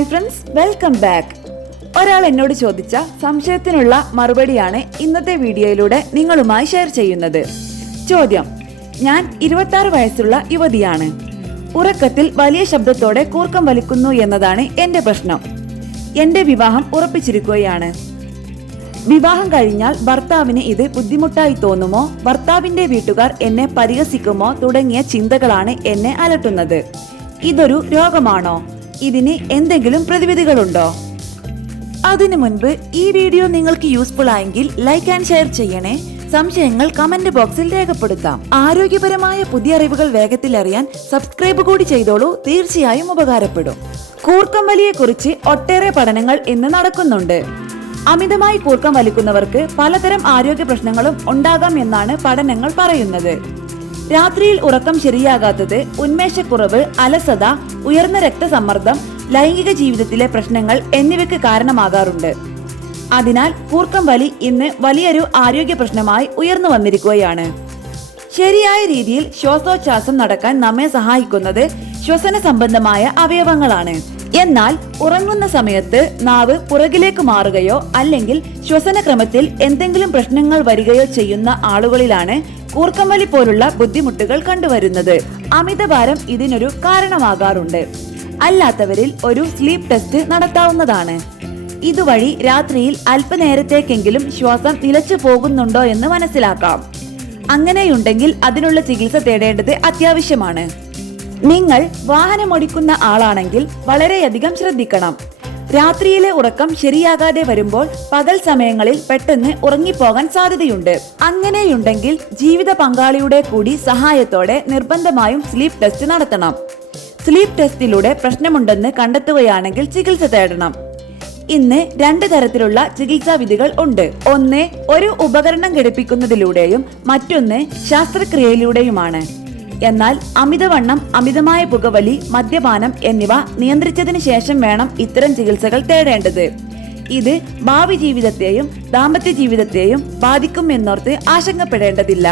Hi friends, welcome back. ഒരാൾ എന്നോട് ചോദിച്ച സംശയത്തിനുള്ള മറുപടിയാണ് ഇന്നത്തെ വീഡിയോയിലൂടെ നിങ്ങളുമായി ഷെയർ ചെയ്യുന്നത്. ചോദ്യം: ഞാൻ 26 വയസ്സുള്ള യുവതിയാണ്. ഉറക്കത്തിൽ വലിയ ശബ്ദത്തോടെ കൂർക്കം വലിക്കുന്നു എന്നതാണ് എന്റെ പ്രശ്നം. എന്റെ വിവാഹം ഉറപ്പിച്ചിരിക്കുകയാണ്. വിവാഹം കഴിഞ്ഞാൽ ഭർത്താവിന് ഇത് ബുദ്ധിമുട്ടായി തോന്നുമോ, ഭർത്താവിന്റെ വീട്ടുകാർ എന്നെ പരിഹസിക്കുമോ തുടങ്ങിയ ചിന്തകളാണ് എന്നെ അലട്ടുന്നത്. ഇതൊരു രോഗമാണോ? ഇതിന് എന്തെങ്കിലും പ്രതിവിധികളുണ്ടോ? അതിനു മുൻപ് ഈ വീഡിയോ നിങ്ങൾക്ക് യൂസ്ഫുൾ ആയെങ്കിൽ ലൈക്ക് ആൻഡ് ഷെയർ ചെയ്യണേ. സംശയങ്ങൾ കമന്റ് ബോക്സിൽ രേഖപ്പെടുത്താം. ആരോഗ്യപരമായ പുതിയ അറിവുകൾ വേഗത്തിൽ അറിയാൻ സബ്സ്ക്രൈബ് കൂടി ചെയ്തോളൂ. തീർച്ചയായും ഉപകാരപ്പെടും. കൂർക്കം വലിയെ കുറിച്ച് ഒട്ടേറെ പഠനങ്ങൾ ഇന്ന് നടക്കുന്നുണ്ട്. അമിതമായി കൂർക്കം വലിക്കുന്നവർക്ക് പലതരം ആരോഗ്യ പ്രശ്നങ്ങളും ഉണ്ടാകാം എന്നാണ് പഠനങ്ങൾ പറയുന്നത്. രാത്രിയിൽ ഉറക്കം ശരിയാകാത്തത്, ഉന്മേഷക്കുറവ്, അലസത, ഉയർന്ന രക്തസമ്മർദ്ദം, ലൈംഗിക ജീവിതത്തിലെ പ്രശ്നങ്ങൾ എന്നിവയ്ക്ക് കാരണമാകാറുണ്ട്. അതിനാൽ കൂർക്കം വലി ഇന്ന് വലിയൊരു ആരോഗ്യ പ്രശ്നമായി ഉയർന്നു വന്നിരിക്കുകയാണ്. ശരിയായ രീതിയിൽ ശ്വാസോച്ഛ്വാസം നടക്കാൻ നമ്മെ സഹായിക്കുന്നത് ശ്വസന സംബന്ധമായ അവയവങ്ങളാണ്. എന്നാൽ ഉറങ്ങുന്ന സമയത്ത് നാവ് പുറകിലേക്ക് മാറുകയോ അല്ലെങ്കിൽ ശ്വസനക്രമത്തിൽ എന്തെങ്കിലും പ്രശ്നങ്ങൾ വരികയോ ചെയ്യുന്ന ആളുകളിലാണ് കൂർക്കം വലി പോലുള്ള ബുദ്ധിമുട്ടുകൾ കണ്ടുവരുന്നത്. അമിതഭാരം ഇതിനൊരു കാരണമാകാറുണ്ട്. അല്ലാത്തവരിൽ ഒരു സ്ലീപ്പ് ടെസ്റ്റ് നടത്താവുന്നതാണ്. ഇതുവഴി രാത്രിയിൽ അല്പനേരത്തേക്കെങ്കിലും ശ്വാസം നിലച്ചു പോകുന്നുണ്ടോ എന്ന് മനസ്സിലാക്കാം. അങ്ങനെയുണ്ടെങ്കിൽ അതിനുള്ള ചികിത്സ തേടേണ്ടത് അത്യാവശ്യമാണ്. നിങ്ങൾ വാഹനമോടിക്കുന്ന ആളാണെങ്കിൽ വളരെയധികം ശ്രദ്ധിക്കണം. രാത്രിയിലെ ഉറക്കം ശരിയാകാതെ വരുമ്പോൾ പകൽ സമയങ്ങളിൽ പെട്ടെന്ന് ഉറങ്ങിപ്പോകാൻ സാധ്യതയുണ്ട്. അങ്ങനെയുണ്ടെങ്കിൽ ജീവിത പങ്കാളിയുടെ കൂടി സഹായത്തോടെ നിർബന്ധമായും സ്ലീപ്പ് ടെസ്റ്റ് നടത്തണം. സ്ലീപ്പ് ടെസ്റ്റിലൂടെ പ്രശ്നമുണ്ടെന്ന് കണ്ടെത്തുകയാണെങ്കിൽ ചികിത്സ തേടണം. ഇന്ന് 2 തരത്തിലുള്ള ചികിത്സാ വിധികൾ ഉണ്ട്. ഒന്ന് ഒരു ഉപകരണം ഘടിപ്പിക്കുന്നതിലൂടെയും മറ്റൊന്ന് ശസ്ത്രക്രിയയിലൂടെയുമാണ്. എന്നാൽ അമിതവണ്ണം, അമിതമായ പുകവലി, മദ്യപാനം എന്നിവ നിയന്ത്രിച്ചതിന് ശേഷം വേണം ഇത്തരം ചികിത്സകൾ തേടേണ്ടത്. ഇത് ഭാവി ജീവിതത്തെയും ദാമ്പത്യ ജീവിതത്തെയും ബാധിക്കും എന്നോർത്ത് ആശങ്കപ്പെടേണ്ടതില്ല.